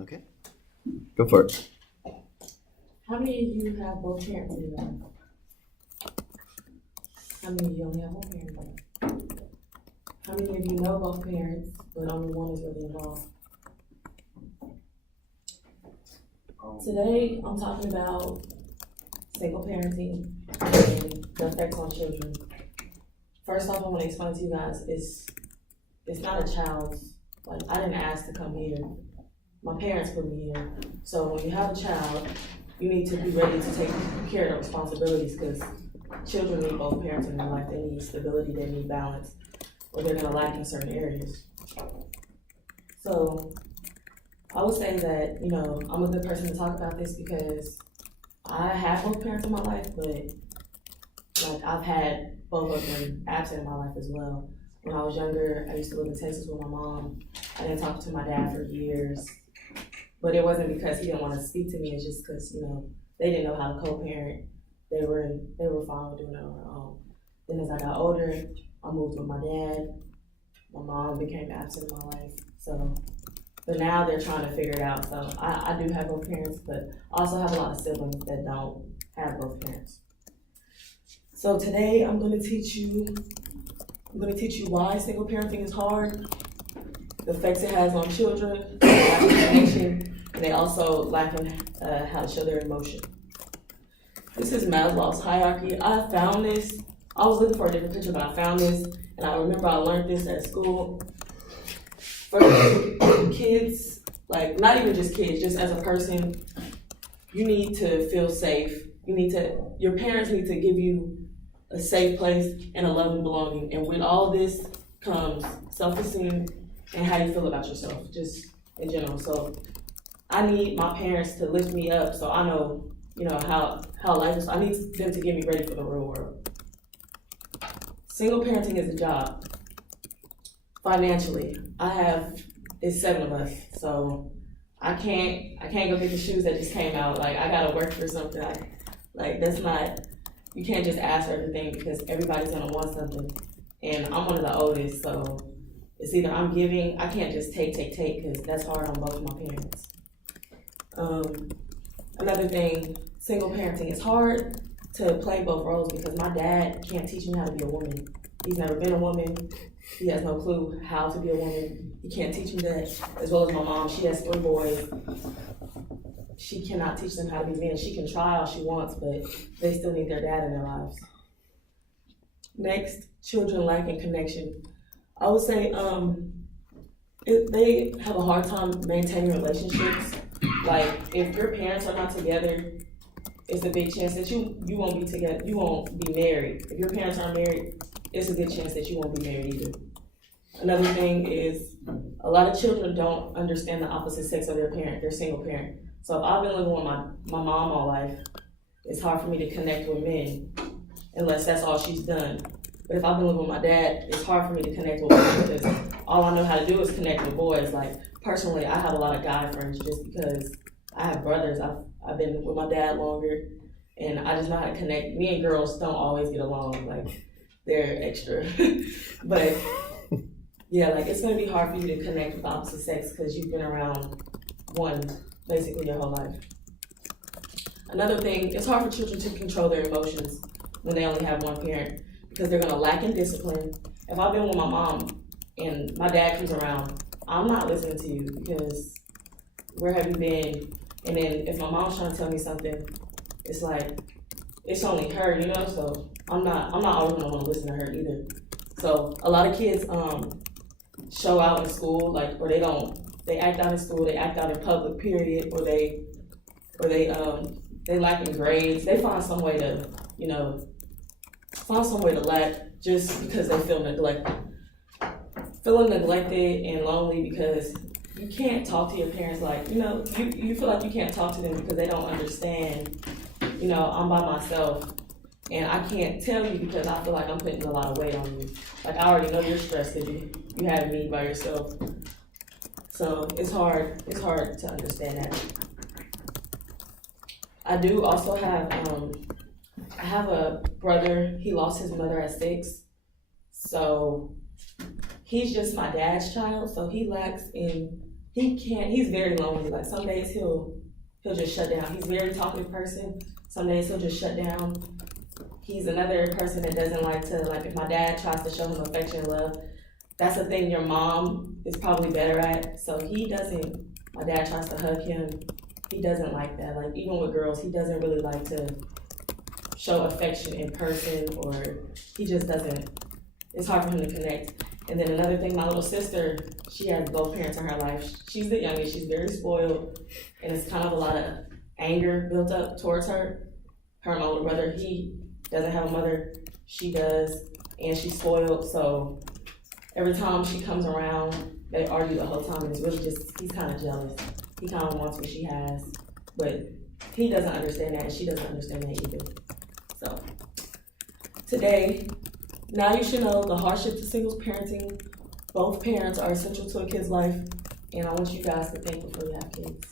Okay, go for it. How many of you have both parents in your life? How many of you only have one parent in your life? How many of you know both parents, but only one is really involved? Today, I'm talking about single parenting and the effects on children. First off, I want to explain to you guys, it's not a child's, like, I didn't ask to come here. My parents put me here. So when you have a child, you need to be ready to take care of the responsibilities, because children need both parents in their life. They need stability, they need balance, or they're gonna lack in certain areas. So I would say that, I'm a good person to talk about this because I have both parents in my life, but like I've had both of them absent in my life as well. When I was younger, I used to live in Texas with my mom. I didn't talk to my dad for years, but it wasn't because he didn't want to speak to me. It's just because, they didn't know how to co-parent. They were fine with doing it on their own. Then as I got older, I moved with my dad. My mom became absent in my life. But now they're trying to figure it out. So I do have both parents, but I also have a lot of siblings that don't have both parents. So today I'm going to teach you why single parenting is hard, the effects it has on children, lack of connection, and they also lack in how to show their emotion. This is Maslow's hierarchy. I found this. I was looking for a different picture, but I found this, and I remember I learned this at school. For kids, like not even just kids, just as a person, you need to feel safe. Your parents need to give you a safe place and a love and belonging. And with all this comes self-esteem and how you feel about yourself, just in general. So I need my parents to lift me up so I know, how life is. I need them to get me ready for the real world. Single parenting is a job. Financially, it's 7 of us, so I can't go get the shoes that just came out. Like I gotta work for something. You can't just ask for everything because everybody's gonna want something. And I'm one of the oldest, so it's either I'm giving. I can't just take because that's hard on both of my parents. Another thing, single parenting, it's hard to play both roles because my dad can't teach me how to be a woman. He's never been a woman. He has no clue how to be a woman. He can't teach me that, as well as my mom. She has 3 boys. She cannot teach them how to be men. She can try all she wants, but they still need their dad in their lives. Next, children lacking connection. I would say they have a hard time maintaining relationships. Like if your parents are not together, it's a big chance that you won't be together. You won't be married. If your parents aren't married, it's a good chance that you won't be married either. Another thing is a lot of children don't understand the opposite sex of their parent, their single parent. So if I've been living with my mom all life, it's hard for me to connect with men unless that's all she's done. But if I've been living with my dad, it's hard for me to connect with women because all I know how to do is connect with boys. Like personally, I have a lot of guy friends just because I have brothers. I've been with my dad longer and I just know how to connect. Me and girls don't always get along. Like they're extra. But yeah, like it's gonna be hard for you to connect with the opposite sex because you've been around one basically your whole life. Another thing, it's hard for children to control their emotions when they only have one parent because they're gonna lack in discipline. If I've been with my mom and my dad comes around, I'm not listening to you because where have you been? And then if my mom's trying to tell me something, it's like it's only her, so I'm not always gonna want to listen to her either. So a lot of kids show out in school, like, or they act out in school, they act out in public, period, or they lack in grades. They find some way to lack just because they feel neglected. Feeling neglected and lonely because you can't talk to your parents like, you feel like you can't talk to them because they don't understand, I'm by myself. And I can't tell you because I feel like I'm putting a lot of weight on you. Like I already know you're stressed because you had me by yourself. So it's hard to understand that. I do also have, I have a brother, he lost his mother at 6. So he's just my dad's child. So he he's very lonely. Like some days he'll just shut down. He's a very talkative person. Some days he'll just shut down. He's another person that doesn't like to, like if my dad tries to show him affection and love, that's a thing your mom is probably better at. So my dad tries to hug him. He doesn't like that. Like even with girls, he doesn't really like to show affection in person, or he just doesn't, it's hard for him to connect. And then another thing, my little sister, she has both parents in her life. She's the youngest, she's very spoiled, and it's kind of a lot of anger built up towards her. Her and my little brother, he doesn't have a mother, she does, and she's spoiled, so every time she comes around, they argue the whole time, and it's really just, he's kind of jealous. He kind of wants what she has, but he doesn't understand that, and she doesn't understand that either. So, today, now you should know the hardships of singles parenting. Both parents are essential to a kid's life, and I want you guys to think before you have kids.